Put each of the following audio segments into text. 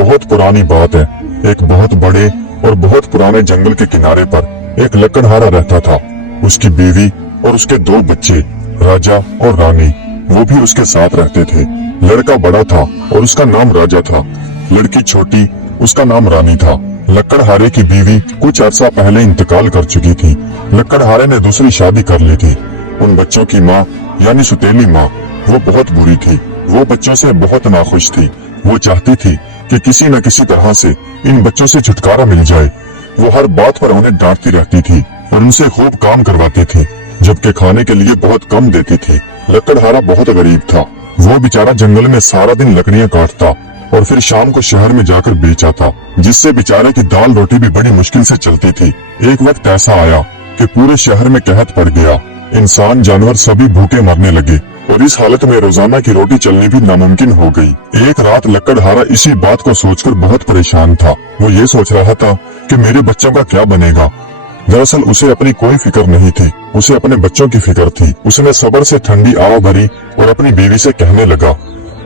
बहुत पुरानी बात है। एक बहुत बड़े और बहुत पुराने जंगल के किनारे पर एक लकड़हारा रहता था। उसकी बीवी और उसके दो बच्चे, राजा और रानी, वो भी उसके साथ रहते थे। लड़का बड़ा था और उसका नाम राजा था। लड़की छोटी, उसका नाम रानी था। लकड़हारे की बीवी कुछ अर्सा पहले इंतकाल कर चुकी थी। लकड़हारे ने दूसरी शादी कर ली थी। उन बच्चों की माँ यानी सुतेली माँ, वो बहुत बुरी थी। वो बच्चों से बहुत नाखुश थी। वो चाहती थी कि किसी न किसी तरह से इन बच्चों से छुटकारा मिल जाए। वो हर बात पर उन्हें डांटती रहती थी और उनसे खूब काम करवाती थी, जबकि खाने के लिए बहुत कम देती थी। लकड़हारा बहुत गरीब था। वो बेचारा जंगल में सारा दिन लकड़ियां काटता और फिर शाम को शहर में जाकर बेच आता, जिससे बेचारे की दाल रोटी भी बड़ी मुश्किल से चलती थी। एक वक्त ऐसा आया कि पूरे शहर में कहत पड़ गया। इंसान जानवर सभी भूखे मरने लगे और इस हालत में रोजाना की रोटी चलनी भी नामुमकिन हो गई। एक रात लकड़हारा इसी बात को सोचकर बहुत परेशान था। वो ये सोच रहा था कि मेरे बच्चों का क्या बनेगा। दरअसल उसे अपनी कोई फिक्र नहीं थी, उसे अपने बच्चों की फिक्र थी। उसने सब्र से ठंडी हवा भरी और अपनी बीवी से कहने लगा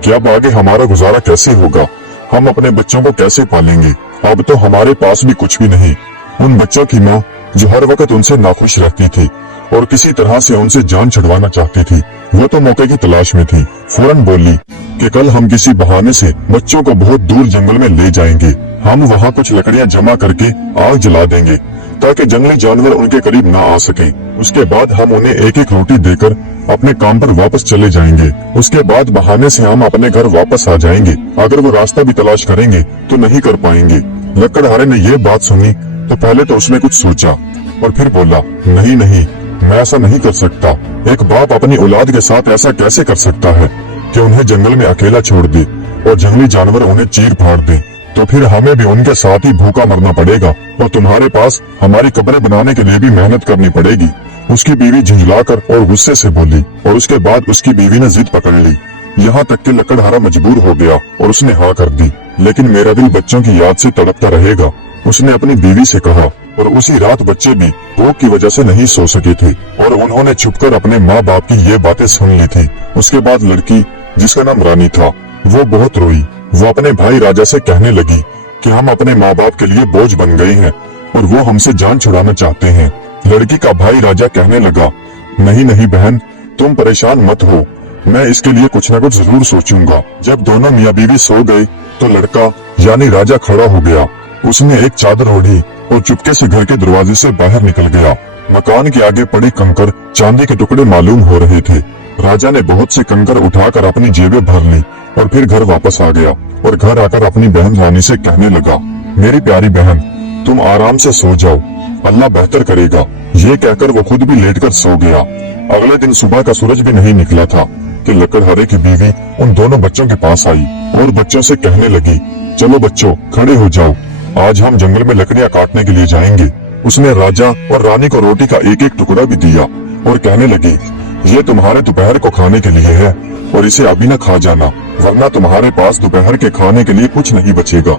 कि अब आगे हमारा गुजारा कैसे होगा, हम अपने बच्चों को कैसे पालेंगे। अब तो हमारे पास भी कुछ भी नहीं। उन बच्चों की माँ, जो हर वक्त उनसे नाखुश रहती थी और किसी तरह से उनसे जान छुड़वाना चाहती थी, वो तो मौके की तलाश में थी। फौरन बोली कि कल हम किसी बहाने से बच्चों को बहुत दूर जंगल में ले जाएंगे। हम वहाँ कुछ लकड़ियाँ जमा करके आग जला देंगे ताकि जंगली जानवर उनके करीब ना आ सके। उसके बाद हम उन्हें एक एक रोटी देकर अपने काम पर वापस चले जाएंगे। उसके बाद बहाने से हम अपने घर वापस आ जाएंगे। अगर वो रास्ता भी तलाश करेंगे तो नहीं कर पाएंगे। लकड़हारे ने ये बात सुनी तो पहले तो उसने कुछ सोचा और फिर बोला, नहीं नहीं, मैं ऐसा नहीं कर सकता। एक बाप अपनी औलाद के साथ ऐसा कैसे कर सकता है कि उन्हें जंगल में अकेला छोड़ दे और जंगली जानवर उन्हें चीर फाड़ दे, तो फिर हमें भी उनके साथ ही भूखा मरना पड़ेगा और तुम्हारे पास हमारी कब्रें बनाने के लिए भी मेहनत करनी पड़ेगी। उसकी बीवी झुंझलाकर और गुस्से से बोली और उसके बाद उसकी बीवी ने जिद पकड़ ली। यहाँ तक कि लकड़हारा मजबूर हो गया और उसने हाँ कर दी। लेकिन मेरा दिल बच्चों की याद से तड़पता रहेगा, उसने अपनी बीवी से कहा। और उसी रात बच्चे भी भूख की वजह से नहीं सो सके थे और उन्होंने छुपकर अपने माँ बाप की ये बातें सुन ली थी। उसके बाद लड़की, जिसका नाम रानी था, वो बहुत रोई। वो अपने भाई राजा से कहने लगी कि हम अपने माँ बाप के लिए बोझ बन गए हैं और वो हमसे जान छुड़ाना चाहते हैं। लड़की का भाई राजा कहने लगा, नहीं नहीं बहन, तुम परेशान मत हो, मैं इसके लिए कुछ न कुछ जरूर सोचूंगा। जब दोनों मियाँ बीवी सो गए तो लड़का यानी राजा खड़ा हो गया। उसने एक चादर ओढ़ी और चुपके से घर के दरवाजे से बाहर निकल गया। मकान के आगे पड़े कंकर चांदी के टुकड़े मालूम हो रहे थे। राजा ने बहुत से कंकर उठाकर अपनी जेबें भर ली और फिर घर वापस आ गया और घर आकर अपनी बहन रानी से कहने लगा, मेरी प्यारी बहन, तुम आराम से सो जाओ, अल्लाह बेहतर करेगा। ये कहकर वो खुद भी लेटकर सो गया। अगले दिन सुबह का सूरज भी नहीं निकला था कि लकड़हारे की बीवी उन दोनों बच्चों के पास आई और बच्चों से कहने लगी, चलो बच्चों, खड़े हो जाओ, आज हम जंगल में लकड़ियाँ काटने के लिए जाएंगे। उसने राजा और रानी को रोटी का एक एक टुकड़ा भी दिया और कहने लगी, ये तुम्हारे दोपहर को खाने के लिए है और इसे अभी न खा जाना, वरना तुम्हारे पास दोपहर के खाने के लिए कुछ नहीं बचेगा।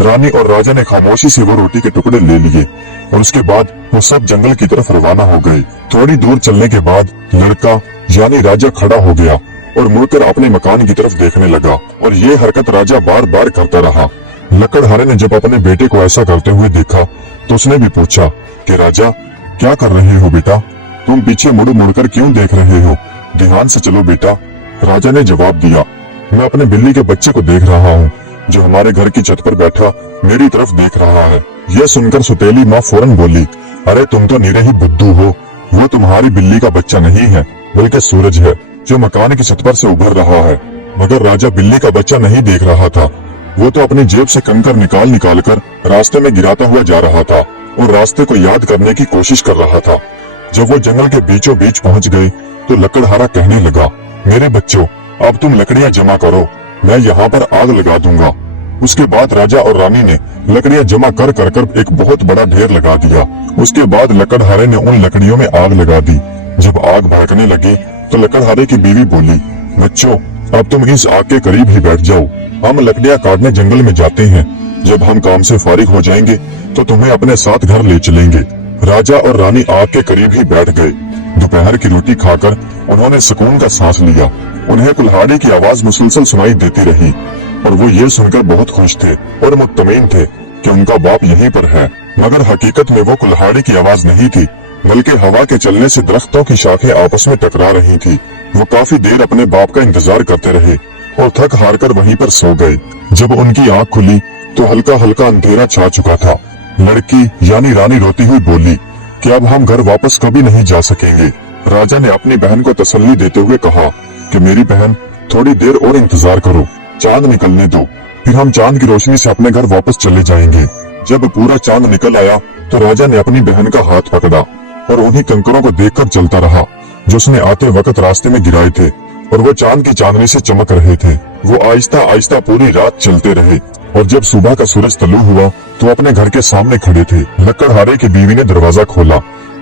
रानी और राजा ने खामोशी से वो रोटी के टुकड़े ले लिए और उसके बाद वो सब जंगल की तरफ रवाना हो गए। थोड़ी दूर चलने के बाद लड़का यानी राजा खड़ा हो गया और मुड़कर अपने मकान की तरफ देखने लगा और ये हरकत राजा बार बार करता रहा। लकड़हारे ने जब अपने बेटे को ऐसा करते हुए देखा तो उसने भी पूछा कि राजा, क्या कर रहे हो बेटा, तुम पीछे मुड़ मुड़कर क्यों देख रहे हो, ध्यान से चलो बेटा। राजा ने जवाब दिया, मैं अपने बिल्ली के बच्चे को देख रहा हूँ जो हमारे घर की छत पर बैठा मेरी तरफ देख रहा है। यह सुनकर सुतेली माँ फौरन बोली, अरे तुम तो निरे ही बुद्धू हो, वो तुम्हारी बिल्ली का बच्चा नहीं है बल्कि सूरज है जो मकान की छत पर से उभर रहा है। मगर राजा बिल्ली का बच्चा नहीं देख रहा था, वो तो अपनी जेब से कंकर निकाल निकाल कर रास्ते में गिराता हुआ जा रहा था और रास्ते को याद करने की कोशिश कर रहा था। जब वो जंगल के बीचों बीच पहुंच गए तो लकड़हारा कहने लगा, मेरे बच्चों, अब तुम लकड़ियां जमा करो, मैं यहाँ पर आग लगा दूंगा। उसके बाद राजा और रानी ने लकड़ियां जमा कर कर कर एक बहुत बड़ा ढेर लगा दिया। उसके बाद लकड़हारे ने उन लकड़ियों में आग लगा दी। जब आग भड़कने लगी तो लकड़हारे की बीवी बोली, बच्चों, अब तुम इस आग के करीब ही बैठ जाओ, हम लकड़ियां काटने जंगल में जाते हैं। जब हम काम से फारिग हो जाएंगे तो तुम्हें अपने साथ घर ले चलेंगे। राजा और रानी आग के करीब ही बैठ गए। दोपहर की रोटी खाकर उन्होंने सुकून का सांस लिया उन्हें कुल्हाड़ी की आवाज मुसलसल सुनाई देती रही और वो ये सुनकर बहुत खुश थे और मुत्तमीन थे कि उनका बाप यहीं पर है। मगर हकीकत में वो कुल्हाड़ी की आवाज नहीं थी, बल्कि हवा के चलने से दरख्तों की शाखें आपस में टकरा रही थी। वो काफी देर अपने बाप का इंतजार करते रहे और थक हार कर वहीं पर सो गए। जब उनकी आंख खुली तो हल्का हल्का अंधेरा छा चुका था। लड़की यानी रानी रोती हुई बोली कि अब हम घर वापस कभी नहीं जा सकेंगे। राजा ने अपनी बहन को तसल्ली देते हुए कहा कि मेरी बहन, थोड़ी देर और इंतजार करो, चांद निकलने दो, फिर हम चांद की रोशनी से अपने घर वापस चले जाएंगे। जब पूरा चांद निकल आया तो राजा ने अपनी बहन का हाथ पकड़ा और उन्हीं कंकरों को देखकर चलता रहा जो उसने आते वक्त रास्ते में गिराए थे और वो चांद की चांदनी से चमक रहे थे। वो आहिस्ता आहिस्ता पूरी रात चलते रहे और जब सुबह का सूरज तलू हुआ तो अपने घर के सामने खड़े थे। लकड़हारे की बीवी ने दरवाजा खोला।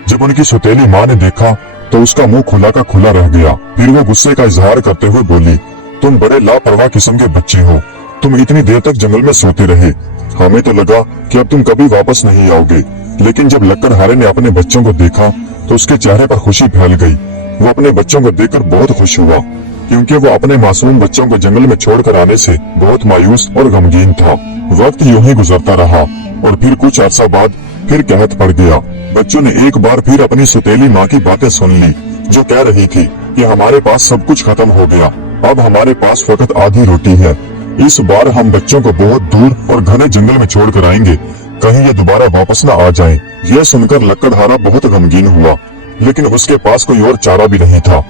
जब उनकी सौतेली माँ ने देखा तो उसका मुंह खुला का खुला रह गया। फिर वो गुस्से का इजहार करते हुए बोली, तुम बड़े लापरवाह किस्म के बच्चे हो, तुम इतनी देर तक जंगल में सोते रहे। हमें तो लगा कि अब तुम कभी वापस नहीं आओगे, लेकिन जब लकड़हारे ने अपने बच्चों को देखा तो उसके चेहरे पर खुशी फैल गई। वो अपने बच्चों को देखकर बहुत खुश हुआ, क्योंकि वो अपने मासूम बच्चों को जंगल में छोड़कर आने से बहुत मायूस और गमगीन था। वक्त यूं ही गुजरता रहा और फिर कुछ अरसा बाद फिर कहत पड़ गया। बच्चों ने एक बार फिर अपनी सौतेली माँ की बातें सुन ली, जो कह रही थी कि हमारे पास सब कुछ खत्म हो गया, अब हमारे पास फकत आधी रोटी है। इस बार हम बच्चों को बहुत दूर और घने जंगल में छोड़ कर आएंगे, कहीं ये दोबारा वापस न आ जाएं। यह सुनकर लकड़हारा बहुत गमगीन हुआ, लेकिन उसके पास कोई और चारा भी नहीं था।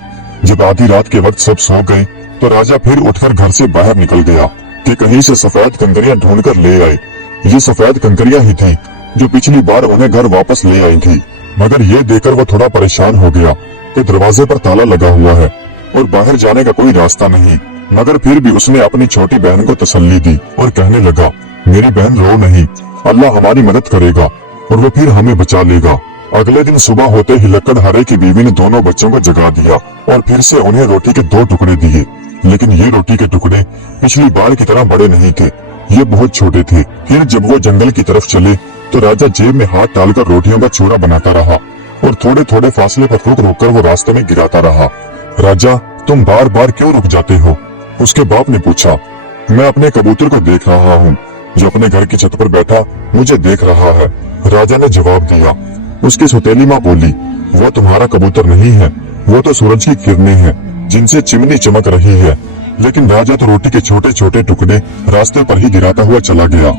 जब आधी रात के वक्त सब सो गए तो राजा फिर उठकर घर से बाहर निकल गया कि कहीं से सफेद कंकरियां ढूंढकर ले आए। ये सफेद कंकरियां ही थी जो पिछली बार उन्हें घर वापस ले आई थी। मगर ये देखकर वो थोड़ा परेशान हो गया कि दरवाजे पर ताला लगा हुआ है और बाहर जाने का कोई रास्ता नहीं। मगर फिर भी उसने अपनी छोटी बहन को तसल्ली दी और कहने लगा, मेरी बहन रो नहीं, अल्लाह हमारी मदद करेगा और वो फिर हमें बचा लेगा। अगले दिन सुबह होते ही लकड़हारे की बीवी ने दोनों बच्चों को जगा दिया और फिर से उन्हें रोटी के 2 टुकड़े दिए। लेकिन ये रोटी के टुकड़े पिछली बार की तरह बड़े नहीं थे, ये बहुत छोटे थे। फिर जब वो जंगल की तरफ चले तो राजा जेब में हाथ डालकर रोटियों का चूरा बनाता रहा और थोड़े थोड़े फासले पर रुक रुक कर वो रास्ते में गिराता रहा। राजा, तुम बार बार क्यों रुक जाते हो? उसके बाप ने पूछा। मैं अपने कबूतर को देख रहा हूँ, जो अपने घर की छत पर बैठा मुझे देख रहा है, राजा ने जवाब दिया। उसकी सौतेली माँ बोली, वो तुम्हारा कबूतर नहीं है, वो तो सूरज की किरणें हैं जिनसे चिमनी चमक रही है। लेकिन राजा तो रोटी के छोटे छोटे टुकड़े रास्ते पर ही गिराता हुआ चला गया।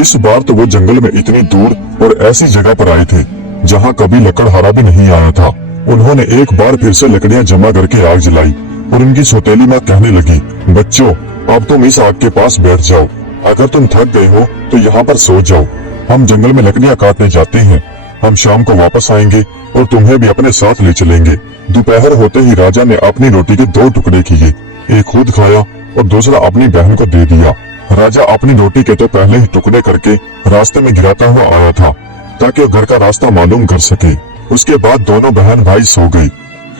इस बार तो वो जंगल में इतनी दूर और ऐसी जगह पर आए थे जहाँ कभी लकड़हारा भी नहीं आया था। उन्होंने एक बार फिर से लकड़ियां जमा करके आग जलाई और उनकी सौतेली माँ कहने लगी, बच्चों, अब तुम इस आग के पास बैठ जाओ, अगर तुम थक गए हो तो यहाँ पर सो जाओ। हम जंगल में लकड़ियां काटने जाते हैं, हम शाम को वापस आएंगे और तुम्हें भी अपने साथ ले चलेंगे। दोपहर होते ही राजा ने अपनी रोटी के 2 टुकड़े किए, एक खुद खाया और दूसरा अपनी बहन को दे दिया। राजा अपनी रोटी के तो पहले ही टुकड़े करके रास्ते में गिराता हुआ आया था ताकि वो घर का रास्ता मालूम कर सके। उसके बाद दोनों बहन भाई सो गई।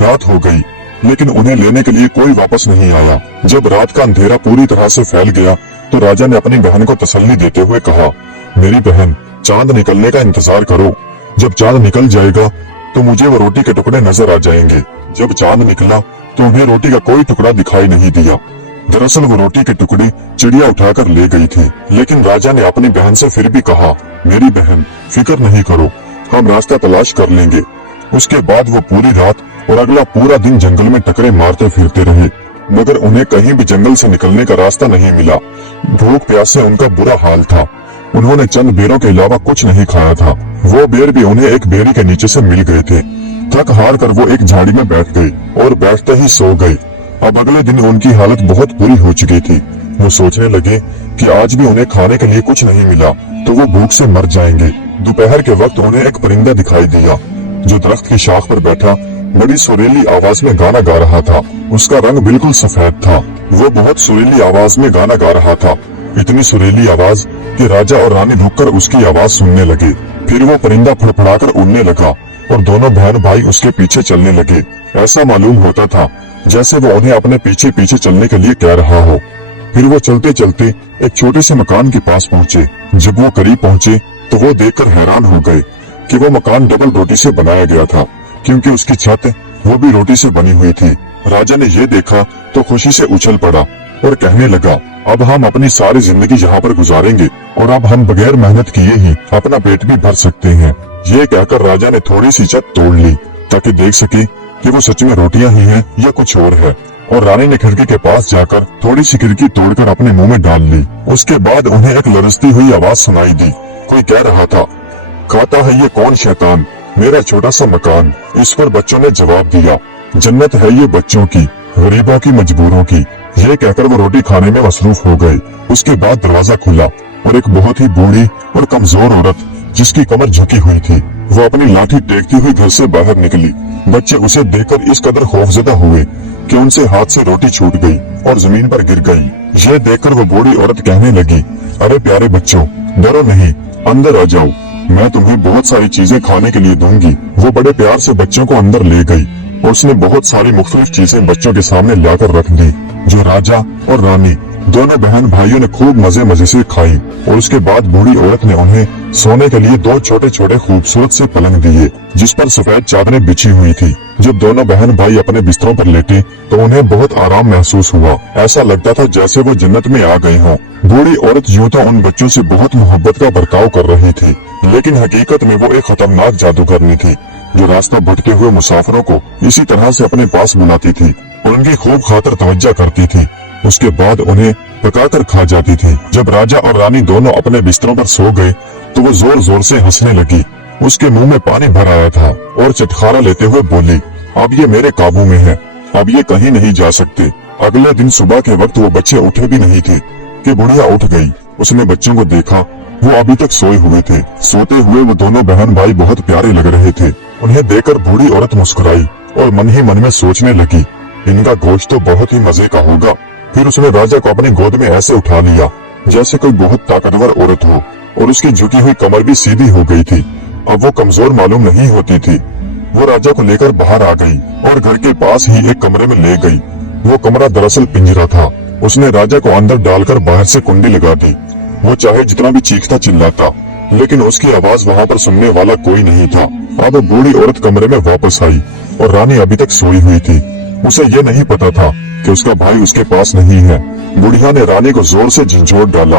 रात हो गई, लेकिन उन्हें लेने के लिए कोई वापस नहीं आया। जब रात का अंधेरा पूरी तरह से फैल गया तो राजा ने अपनी बहन को तसल्ली देते हुए कहा, मेरी बहन, चांद निकलने का इंतजार करो, जब चांद निकल जाएगा तो मुझे वो रोटी के टुकड़े नजर आ जाएंगे। जब चांद निकला तो उन्हें रोटी का कोई टुकड़ा दिखाई नहीं दिया। दरअसल वो रोटी के टुकड़े चिड़िया उठाकर ले गई थी। लेकिन राजा ने अपनी बहन से फिर भी कहा, मेरी बहन, फिक्र नहीं करो, हम रास्ता तलाश कर लेंगे। उसके बाद वो पूरी रात और अगला पूरा दिन जंगल में टकरे मारते फिरते रहे, मगर उन्हें कहीं भी जंगल से निकलने का रास्ता नहीं मिला। भूख प्यास से उनका बुरा हाल था। उन्होंने चंद बेरों के अलावा कुछ नहीं खाया था। वो बेर भी उन्हें एक बेरी के नीचे से मिल गए थे। थक हार कर वो एक झाड़ी में बैठ गए और बैठते ही सो गए। अब अगले दिन उनकी हालत बहुत बुरी हो चुकी थी। वो सोचने लगे कि आज भी उन्हें खाने के लिए कुछ नहीं मिला तो वो भूख से मर जाएंगे। दोपहर के वक्त उन्हें एक परिंदा दिखाई दिया जो दरख्त की शाख पर बैठा बड़ी सुरीली आवाज में गाना गा रहा था। उसका रंग बिल्कुल सफेद था। वो बहुत सुरीली आवाज में गाना गा रहा था, इतनी सुरीली आवाज कि राजा और रानी रुककर उसकी आवाज सुनने लगे। फिर वो परिंदा फड़फड़ाकर उड़ने लगा और दोनों बहन भाई उसके पीछे चलने लगे। ऐसा मालूम होता था जैसे वो उन्हें अपने पीछे पीछे चलने के लिए कह रहा हो। फिर वो चलते चलते एक छोटे से मकान के पास पहुँचे। जब वो करीब पहुँचे तो वो देखकर हैरान हो गए कि वो मकान डबल रोटी से बनाया गया था, क्योंकि उसकी छत वो भी रोटी से बनी हुई थी। राजा ने ये देखा तो खुशी से उछल पड़ा और कहने लगा, अब हम अपनी सारी जिंदगी यहाँ पर गुजारेंगे और अब हम बगैर मेहनत किए ही अपना पेट भी भर सकते हैं। ये कहकर राजा ने थोड़ी सी छत तोड़ ली ताकि देख सके कि वो सच में रोटियां ही हैं या कुछ और है। और रानी ने खिड़की के पास जाकर थोड़ी सी खिड़की तोड़कर अपने मुंह में डाल ली। उसके बाद उन्हें एक लरसती हुई आवाज सुनाई दी। कोई कह रहा था, खाता है ये कौन शैतान, मेरा छोटा सा मकान। इस पर बच्चों ने जवाब दिया, जन्नत है ये बच्चों की, गरीबों की, मजबूरों की। ये कहकर वो रोटी खाने में मसरूफ हो गए। उसके बाद दरवाजा खुला और एक बहुत ही बूढ़ी और कमजोर औरत जिसकी कमर झुकी हुई थी, वो अपनी लाठी टेकती हुई घर से बाहर निकली। बच्चे उसे देखकर इस कदर खौफजदा हुए कि उनसे हाथ से रोटी छूट गई और जमीन पर गिर गई। ये देखकर वो बूढ़ी औरत कहने लगी, अरे प्यारे बच्चों, डरो नहीं, अंदर आ जाओ, मैं तुम्हें बहुत सारी चीजें खाने के लिए दूंगी। वो बड़े प्यार से बच्चों को अंदर ले गई और उसने बहुत सारी मुख्तलिफ चीजें बच्चों के सामने लाकर रख दी, जो राजा और रानी दोनों बहन भाइयों ने खूब मजे से खाई। और उसके बाद बूढ़ी औरत ने उन्हें सोने के लिए 2 छोटे छोटे खूबसूरत से पलंग दिए जिस पर सफेद चादरें बिछी हुई थी। जब दोनों बहन भाई अपने बिस्तरों पर लेटे तो उन्हें बहुत आराम महसूस हुआ। ऐसा लगता था जैसे वो जन्नत में आ गए हों। बूढ़ी औरत यूं तो उन बच्चों से बहुत मोहब्बत का बर्ताव कर रही थी, लेकिन हकीकत में वो एक खतरनाक जादूगरनी थी जो रास्ता भटके हुए मुसाफिरों को इसी तरह से अपने पास बुलाती थी और उनकी खूब खातर तवज्जो करती थी। उसके बाद उन्हें पकाकर खा जाती थी। जब राजा और रानी दोनों अपने बिस्तरों पर सो गए तो वो जोर जोर से हंसने लगी। उसके मुंह में पानी भर आया था और चटखारा लेते हुए बोली, अब ये मेरे काबू में है, अब ये कहीं नहीं जा सकते। अगले दिन सुबह के वक्त वो बच्चे उठे भी नहीं थे कि बुढ़िया उठ गई। उसने बच्चों को देखा, वो अभी तक सोए हुए थे। सोते हुए वो दोनों बहन भाई बहुत प्यारे लग रहे थे। उन्हें देखकर बूढ़ी औरत मुस्कुराई और मन ही मन में सोचने लगी, इनका गोश्त तो बहुत ही मजे का होगा। फिर उसने राजा को अपनी गोद में ऐसे उठा लिया जैसे कोई बहुत ताकतवर औरत हो और उसकी झुकी हुई कमर भी सीधी हो गई थी। अब वो कमजोर मालूम नहीं होती थी। वो राजा को लेकर बाहर आ गई और घर के पास ही एक कमरे में ले गई। वो कमरा दरअसल पिंजरा था। उसने राजा को अंदर डालकर बाहर से कुंडी लगा दी। वो चाहे जितना भी चीखता चिल्लाता, लेकिन उसकी आवाज वहाँ पर सुनने वाला कोई नहीं था। अब बूढ़ी औरत कमरे में वापस आई और रानी अभी तक सोई हुई थी। उसे ये नहीं पता था कि उसका भाई उसके पास नहीं है। बुढ़िया ने रानी को जोर से झंझोड़ डाला।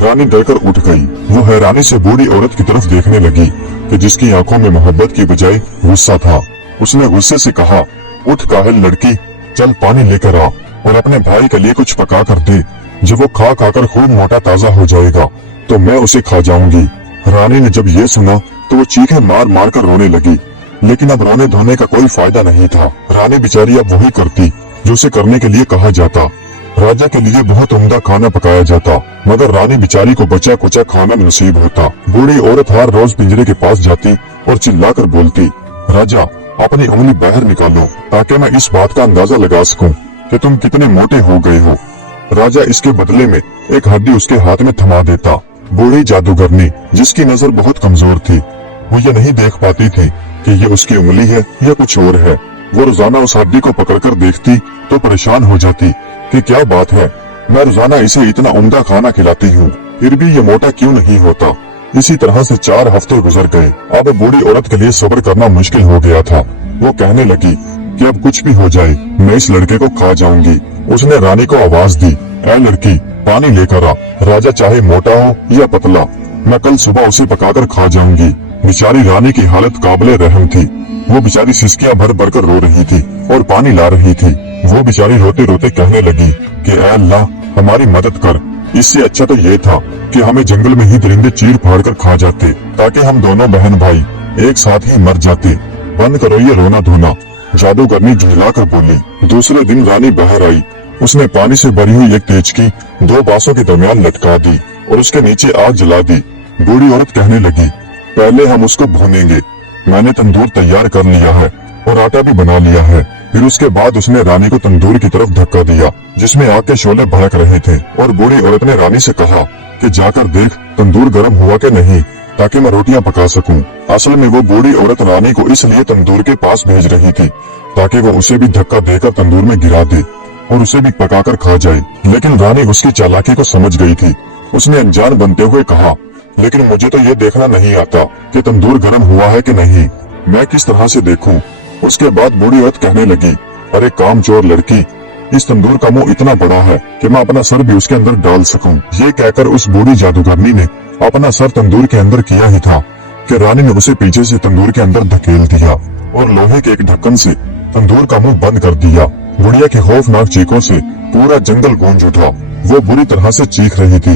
रानी डरकर उठ गई। वो हैरानी से बूढ़ी औरत की तरफ देखने लगी कि जिसकी आंखों में मोहब्बत की बजाय गुस्सा था। उसने गुस्से से कहा, उठ काहिल लड़की, चल पानी लेकर आ और अपने भाई के लिए कुछ पका कर दे। जब वो खा खाकर खूब मोटा ताजा हो जाएगा तो मैं उसे खा जाऊंगी। रानी ने जब ये सुना तो वो चीखें मार मार कर रोने लगी, लेकिन अब रोने धोने का कोई फायदा नहीं था। रानी बेचारी अब वही करती जो उसे करने के लिए कहा जाता। राजा के लिए बहुत उम्दा खाना पकाया जाता, मगर रानी बेचारी को बचा कुचा खाना नसीब होता। बूढ़ी औरत हर रोज पिंजरे के पास जाती और चिल्लाकर बोलती, राजा अपनी उंगली बाहर निकालो ताकि मैं इस बात का अंदाजा लगा सकूं कि तुम कितने मोटे हो गए हो। राजा इसके बदले में एक हड्डी उसके हाथ में थमा देता। बूढ़ी जादूगरनी जिसकी नजर बहुत कमजोर थी, वो ये नहीं देख पाती थी कि ये उसकी उंगली है या कुछ और है। वो रोजाना उस हड्डी को पकड़कर देखती तो परेशान हो जाती कि क्या बात है, मैं रोजाना इसे इतना उम्दा खाना खिलाती हूँ, फिर भी ये मोटा क्यों नहीं होता। इसी तरह से 4 हफ्ते गुजर गए। अब बूढ़ी औरत के लिए सब्र करना मुश्किल हो गया था। वो कहने लगी कि अब कुछ भी हो जाए मैं इस लड़के को खा जाऊंगी। उसने रानी को आवाज दी, ऐ लड़की, पानी लेकर आ। राजा चाहे मोटा हो या पतला, मैं कल सुबह उसे पकाकर खा जाऊंगी। बेचारी रानी की हालत काबिले रहम थी। वो बेचारी सिसकियां भर भर कर रो रही थी और पानी ला रही थी। वो बेचारी रोते रोते कहने लगी कि ऐ अल्लाह, हमारी मदद कर। इससे अच्छा तो ये था कि हमें जंगल में ही दरिंदे चीर फाड़ कर खा जाते ताकि हम दोनों बहन भाई एक साथ ही मर जाते। बंद करो ये रोना धोना, जादूगरनी झुंझला कर बोली। दूसरे दिन रानी बाहर आई। उसने पानी से भरी हुई एक तेजकी 2 बांसों के दरमियान लटका दी और उसके नीचे आग जला दी। बूढ़ी औरत कहने लगी, पहले हम उसको भूनेंगे। मैंने तंदूर तैयार कर लिया है और आटा भी बना लिया है। फिर उसके बाद उसने रानी को तंदूर की तरफ धक्का दिया जिसमें आग के शोले भड़क रहे थे और बूढ़ी औरत ने रानी से कहा कि जाकर देख तंदूर गर्म हुआ कि नहीं, ताकि मैं रोटियां पका सकूं। असल में वो बूढ़ी औरत रानी को इसलिए तंदूर के पास भेज रही थी ताकि वो उसे भी धक्का देकर तंदूर में गिरा दे और उसे भी पकाकर खा जाए। लेकिन रानी उसकी चालाकी को समझ गई थी। उसने अनजान बनते हुए कहा, लेकिन मुझे तो ये देखना नहीं आता कि तंदूर गर्म हुआ है कि नहीं, मैं किस तरह से देखूं। उसके बाद बूढ़ी औरत कहने लगी, अरे कामचोर लड़की, इस तंदूर का मुंह इतना बड़ा है कि मैं अपना सर भी उसके अंदर डाल सकूं। ये कहकर उस बूढ़ी जादूगरनी ने अपना सर तंदूर के अंदर किया ही था कि रानी ने उसे पीछे से तंदूर के अंदर धकेल दिया और लोहे के एक ढक्कन से तंदूर का मुंह बंद कर दिया। बुढ़िया की खौफनाक चीखों से पूरा जंगल गूंज उठा। वो बुरी तरह से चीख रही थी।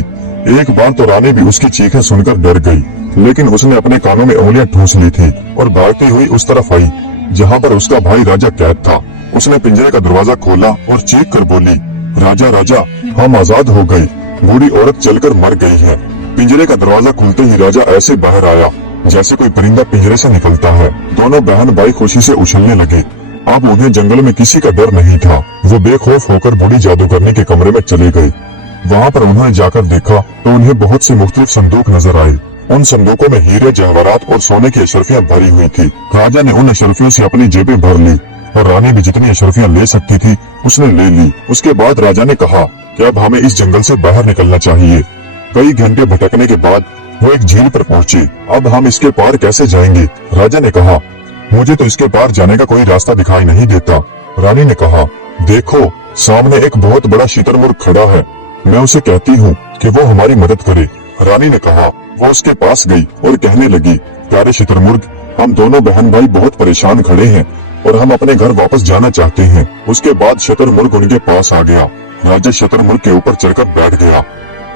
एक बार तो रानी भी उसकी चीखें सुनकर डर गई, लेकिन उसने अपने कानों में उंगलियां ठूंस ली थी और भागती हुई उस तरफ आई जहाँ पर उसका भाई राजा कैद था। उसने पिंजरे का दरवाजा खोला और चीख कर बोली, राजा राजा, हम आजाद हो गए। बूढ़ी औरत चलकर मर गई है। पिंजरे का दरवाजा खुलते ही राजा ऐसे बाहर आया जैसे कोई परिंदा पिंजरे से निकलता है। दोनों बहन भाई खुशी से उछलने लगे। अब उन्हें जंगल में किसी का डर नहीं था। वो बेखौफ होकर बूढ़ी जादूगरनी के कमरे में चले गए। वहाँ पर उन्होंने जाकर देखा तो उन्हें बहुत से मुख्तलिफ संदूक नजर आए। उन संदूकों में हीरे, जवाहरात और सोने की अशरफियां भरी हुई थी। राजा ने उन अशरफियों से अपनी जेबें भर ली और रानी भी जितनी अशरफियां ले सकती थी उसने ले ली। उसके बाद राजा ने कहा कि अब हमें इस जंगल से बाहर निकलना चाहिए। कई घंटे भटकने के बाद वो एक झील पर पहुंचे। अब हम इसके पार कैसे जाएंगे? राजा ने कहा, मुझे तो इसके पार जाने का कोई रास्ता दिखाई नहीं देता। रानी ने कहा, देखो सामने एक बहुत बड़ा शुतुरमुर्ग खड़ा है, मैं उसे कहती हूँ कि वो हमारी मदद करे। रानी ने कहा। वो उसके पास गई और कहने लगी, प्यारे शुतुरमुर्ग, हम दोनों बहन भाई बहुत परेशान खड़े हैं और हम अपने घर वापस जाना चाहते हैं। उसके बाद शुतुरमुर्ग उनके पास आ गया। राजा शुतुरमुर्ग के ऊपर चढ़कर बैठ गया।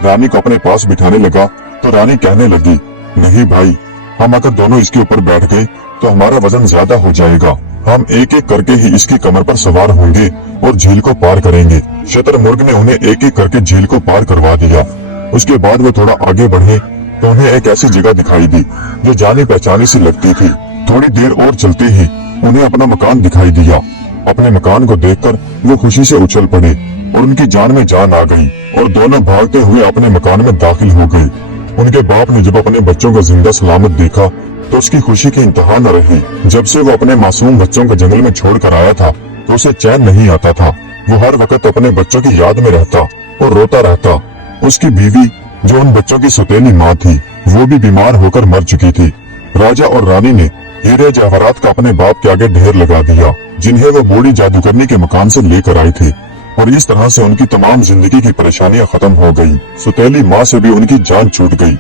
रानी को अपने पास बिठाने लगा तो रानी कहने लगी, नहीं भाई, हम अगर दोनों इसके ऊपर बैठ गए तो हमारा वजन ज्यादा हो जाएगा। हम एक एक करके ही इसकी कमर पर सवार होंगे और झील को पार करेंगे। शुतुरमुर्ग ने उन्हें एक एक करके झील को पार करवा दिया। उसके बाद वो थोड़ा आगे बढ़े तो उन्हें एक ऐसी जगह दिखाई दी जो जानी पहचानी सी लगती थी। थोड़ी देर और चलते ही उन्हें अपना मकान दिखाई दिया। अपने मकान को देखकर वो खुशी से उछल पड़े और उनकी जान में जान आ गई और दोनों भागते हुए अपने मकान में दाखिल हो गए। उनके बाप ने जब अपने बच्चों को जिंदा सलामत देखा तो उसकी खुशी की इंतहा न रही। जब से वो अपने मासूम बच्चों को जंगल में छोड़कर आया था तो उसे चैन नहीं आता था। वो हर वक्त अपने बच्चों की याद में रहता और रोता रहता। उसकी बीवी, जो उन बच्चों की सौतेली माँ थी, वो भी बीमार होकर मर चुकी थी। राजा और रानी ने हीरे जवाहरात का अपने बाप के आगे ढेर लगा दिया, जिन्हें वो बूढ़ी जादूगरनी के मकान से लेकर आई थी, और इस तरह से उनकी तमाम जिंदगी की परेशानियां खत्म हो गयी। सौतेली माँ से भी उनकी जान छूट गई।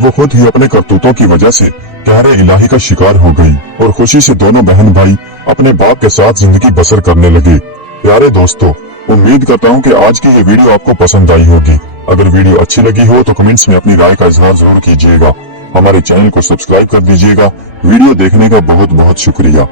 वो खुद ही अपने करतूतों की वजह से कहरे इलाही का शिकार हो गई और खुशी से दोनों बहन भाई अपने बाप के साथ जिंदगी बसर करने लगे। प्यारे दोस्तों, उम्मीद करता हूँ कि आज की ये वीडियो आपको पसंद आई होगी। अगर वीडियो अच्छी लगी हो तो कमेंट्स में अपनी राय का इजहार जरूर कीजिएगा। हमारे चैनल को सब्सक्राइब कर दीजिएगा। वीडियो देखने का बहुत बहुत शुक्रिया।